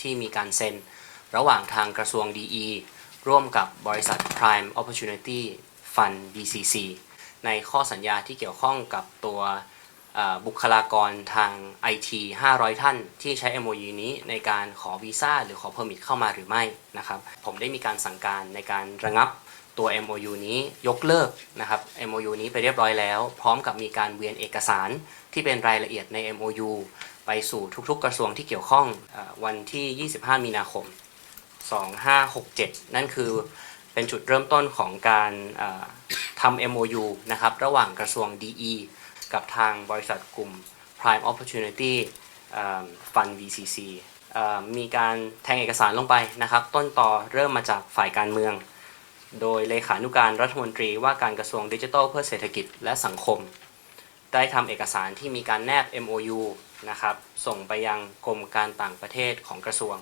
ที่มีการเซ็น ระหว่างทางกระทรวง DE ร่วมกับบริษัท Prime Opportunity Fund BCC ในข้อสัญญาที่เกี่ยวข้องกับตัวบุคลากรทาง IT 500 ท่าน ที่ใช้ MOU นี้ในการขอวีซ่าหรือขอเพอร์มิทเข้ามาหรือไม่นะครับ ผมได้มีการสั่งการในการระงับตัว MOU นี้ยกเลิกนะครับ MOU นี้ไปเรียบร้อยแล้ว พร้อมกับมีการเวียนเอกสารที่เป็นรายละเอียดใน MOU ไปสู่ทุกๆกระทรวงที่เกี่ยวข้องวันที่ 25 มีนาคม 2567 นั่นคือเป็นจุดเริ่มต้นของการทำ MOU นะครับระหว่างกระทรวง DE กับทางบริษัทกลุ่ม Prime Opportunity Fund VCC มีการแทงเอกสารลงไปนะครับ ต้นต่อเริ่มมาจากฝ่ายการเมือง โดยเลขานุการรัฐมนตรีว่าการกระทรวงดิจิทัลเพื่อเศรษฐกิจและสังคม ได้ทำเอกสารที่มีการแนบ MOU นะครับส่งไปยังกรมการต่างประเทศของกระทรวง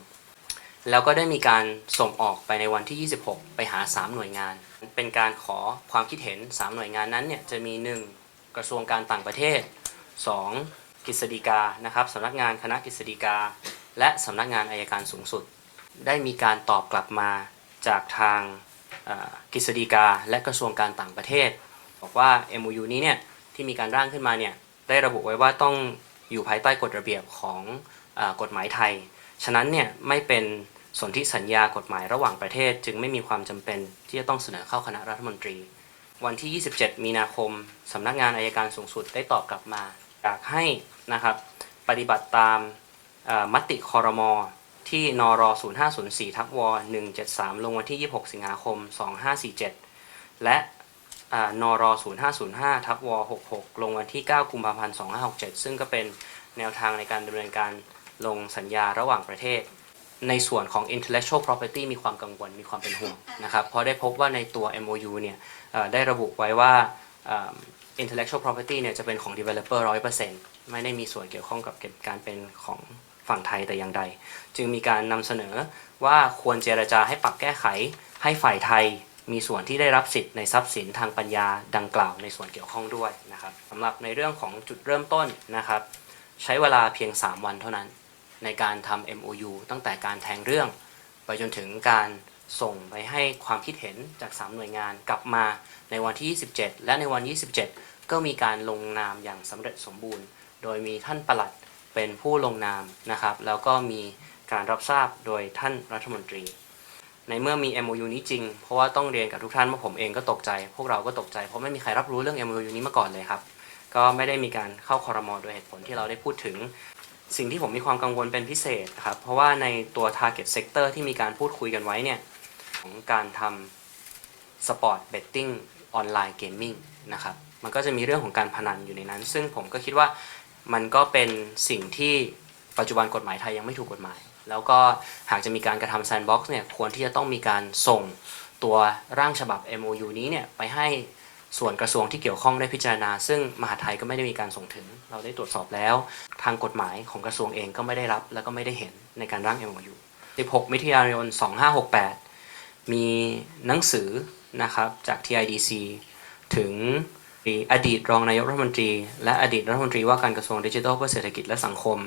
แล้วก็ได้มีการส่งออกไปในวันที่ 26 ไปหา 3 หน่วยงาน เป็นการขอความคิดเห็น 3 หน่วยงานนั้นเนี่ยจะมี 1 กระทรวงการต่างประเทศ 2. กฤษฎีกานะครับสำนักงานคณะกฤษฎีกา และสำนักงานอายการสูงสุด ได้มีการตอบกลับมาจากทางกฤษฎีกาและกระทรวงการต่างประเทศ บอกว่า MOU นี้เนี่ย ที่มีการร่างขึ้นมาเนี่ยได้ระบุไว้ว่าต้องอยู่ภายใต้กฎระเบียบของอกฎหมายไทย ฉะนั้นเนี่ยไม่เป็นสนธิสัญญากฎหมายระหว่างประเทศ จึงไม่มีความจำเป็นที่จะต้องเสนอเข้าคณะรัฐมนตรี วันที่ 27 มีนาคมสำนักงานอายการสูงสุดได้ตอบกลับมาอยากให้นะครับปฏิบัติตามมติคอรมอที่นร0504ทับว173 ลงวันที่ 26 สิงหาคม 2547 และ นร0505ทับว66 ลงวันที่ 9 กุมภาพันธ์ 2567 ซึ่งก็เป็นแนวทางในการดำเนินการลงสัญญาระหว่างประเทศ ในส่วนของ intellectual property มีความกังวลมีความเป็นห่วงนะครับ เพราะได้พบว่าในตัว MOU เนี่ยได้ระบุไว้ว่า intellectual property เนี่ยจะเป็นของ developer 100%ไม่ได้มีส่วนเกี่ยวข้องกับการเป็นของฝั่งไทยแต่อย่างใด จึงมีการนำเสนอว่าควรเจรจาให้ปรับแก้ไขให้ฝ่ายไทย มีส่วนที่ได้รับสิทธิ์ในทรัพย์สินทางปัญญาดังกล่าวในส่วนเกี่ยวข้องด้วยนะครับสำหรับในเรื่องของจุดเริ่มต้นนะครับ ใช้เวลาเพียง 3 วันเท่านั้น ในการทำ MOU ตั้งแต่การแทงเรื่อง ไปจนถึงการส่งไปให้ความคิดเห็นจาก 3 หน่วยงานกลับมาในวันที่ 27 และในวัน27 ก็มีการลงนามอย่างสำเร็จสมบูรณ์ โดยมีท่านปลัดเป็นผู้ลงนามนะครับ แล้วก็มีการรับทราบโดยท่านรัฐมนตรี ในเมื่อมี MOU นี้จริง เพราะว่าต้องเรียนกับทุกท่านว่าผมเองก็ตกใจ พวกเราก็ตกใจ เพราะไม่มีใครรับรู้เรื่อง MOU นี้มาก่อนเลยครับ ก็ไม่ได้มีการเข้าคอรมอโดยเหตุผลที่เราได้พูดถึง สิ่งที่ผมมีความกังวลเป็นพิเศษครับ เพราะว่าในตัว target sector ที่มีการพูดคุยกันไว้เนี่ยของการทำ sport betting ออนไลน์เกมมิ่งนะครับ มันก็จะมีเรื่องของการพนันอยู่ในนั้น ซึ่งผมก็คิดว่ามันก็เป็นสิ่งที่ปัจจุบันกฎหมายไทยยังไม่ถูกกฎหมาย แล้วก็หากจะมีการกระทำ sandbox เนี่ยควรที่จะต้องมีการส่งตัวร่างฉบับ MOU นี้เนี่ยไปให้ส่วนกระทรวงที่เกี่ยวข้องได้พิจารณา ซึ่งมหาไทยก็ไม่ได้มีการส่งถึง เราได้ตรวจสอบแล้ว ทางกฎหมายของกระทรวงเองก็ไม่ได้รับ แล้วก็ไม่ได้เห็นในการร่าง MOU 16 มิถุนายน 2568 มีหนังสือนะครับจาก TIDC ถึงอดีตรองนายกรัฐมนตรี และอดีตรัฐมนตรีว่าการกระทรวงดิจิทัลเพื่อเศรษฐกิจและสังคม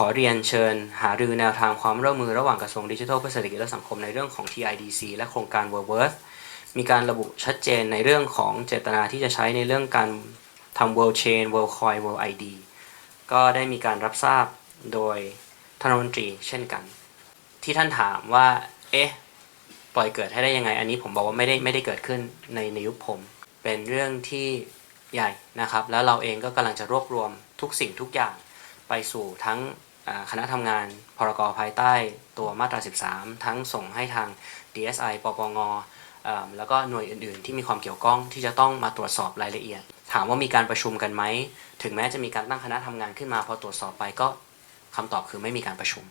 ขอเรียนเชิญหารือแนวทางความร่วมมือระหว่างกระทรวงดิจิทัลเพื่อเศรษฐกิจและสังคมในเรื่องของ TIDC และโครงการ World Worth มีการระบุชัดเจนในเรื่องของเจตนาที่จะใช้ในเรื่องการทำ World Chain World Coin World ID ก็ได้มีการรับทราบโดยท่านรัฐมนตรีเช่นกัน ที่ท่านถามว่า เอ๊ะ ปล่อยเกิดให้ได้ยังไง อันนี้ผมบอกว่าไม่ได้ไม่ได้เกิดขึ้นในในยุคผม เป็นเรื่องที่ใหญ่นะครับ แล้วเราเองก็กำลังจะรวบรวมทุกสิ่งทุกอย่างไปสู่ทั้ง คณะทำงานพรกภายใต้ตัวมาตรา 13 ทั้งส่งให้ทาง DSI ปปงอ่าแล้วก็หน่วยอื่น ๆ ที่มีความเกี่ยวข้องที่จะต้องมาตรวจสอบรายละเอียด ถามว่ามีการประชุมกันไหม ถึงแม้จะมีการตั้งคณะทำงานขึ้นมาพอตรวจสอบไปก็คำตอบคือไม่มีการประชุม